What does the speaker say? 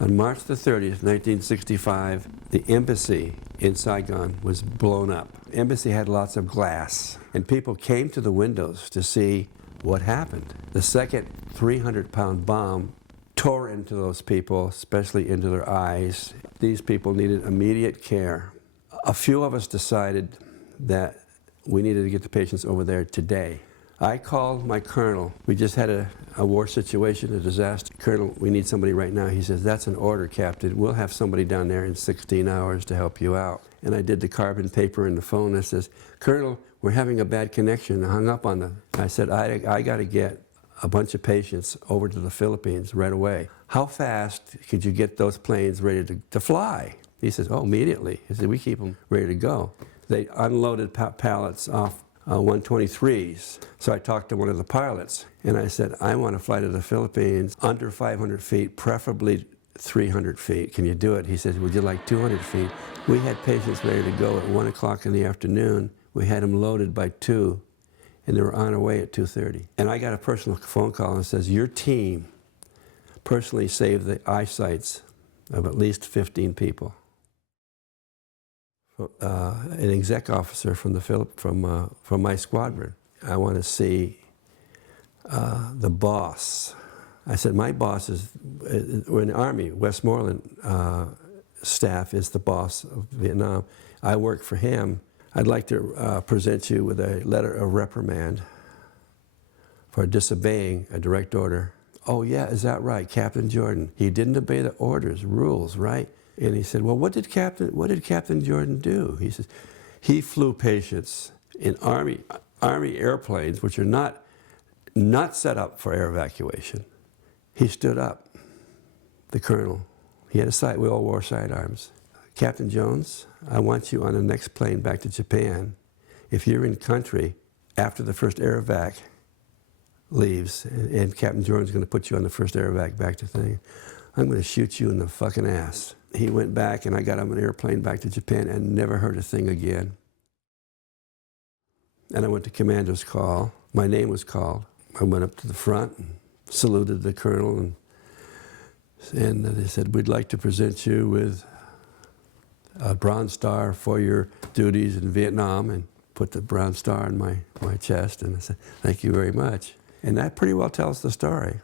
On March the 30th, 1965, the embassy in Saigon was blown up. The embassy had lots of glass, and people came to the windows to see what happened. The second 300-pound bomb tore into those people, especially into their eyes. These people needed immediate care. A few of us decided that we needed to get the patients over there today. I called my colonel. We just had a war situation, a disaster. Colonel, we need somebody right now. He says, that's an order, Captain. We'll have somebody down there in 16 hours to help you out. And I did the carbon paper and the phone. I says, Colonel, we're having a bad connection. I hung up on them. I said, I got to get a bunch of patients over to the Philippines right away. How fast could you get those planes ready to fly? He says, oh, immediately. He said, we keep them ready to go. They unloaded pallets off 123s. So I talked to one of the pilots, and I said, I want to fly to the Philippines under 500 feet, preferably 300 feet. Can you do it? He said, would you like 200 feet? We had patients ready to go at 1 o'clock in the afternoon. We had them loaded by 2, and they were on their way at 2:30. And I got a personal phone call and says, your team personally saved the eyesights of at least 15 people. An exec officer from my squadron. I want to see the boss. I said, my boss is, we're in the Army, Westmoreland staff is the boss of Vietnam. I work for him. I'd like to present you with a letter of reprimand for disobeying a direct order. Oh yeah, is that right, Captain Jordan? He didn't obey the orders, rules, right? And he said, well, what did Captain Jordan do? He says, he flew patients in Army airplanes, which are not set up for air evacuation. He stood up, the colonel. He had we all wore sidearms. Captain Jones, I want you on the next plane back to Japan. If you're in country after the first air evac leaves, and Captain Jordan's going to put you on the first air evac back to thing, I'm going to shoot you in the fucking ass. He went back, and I got on an airplane back to Japan and never heard a thing again. And I went to commander's call. My name was called. I went up to the front and saluted the colonel, and they said, we'd like to present you with a Bronze Star for your duties in Vietnam, and put the Bronze Star on my chest, and I said, thank you very much. And that pretty well tells the story.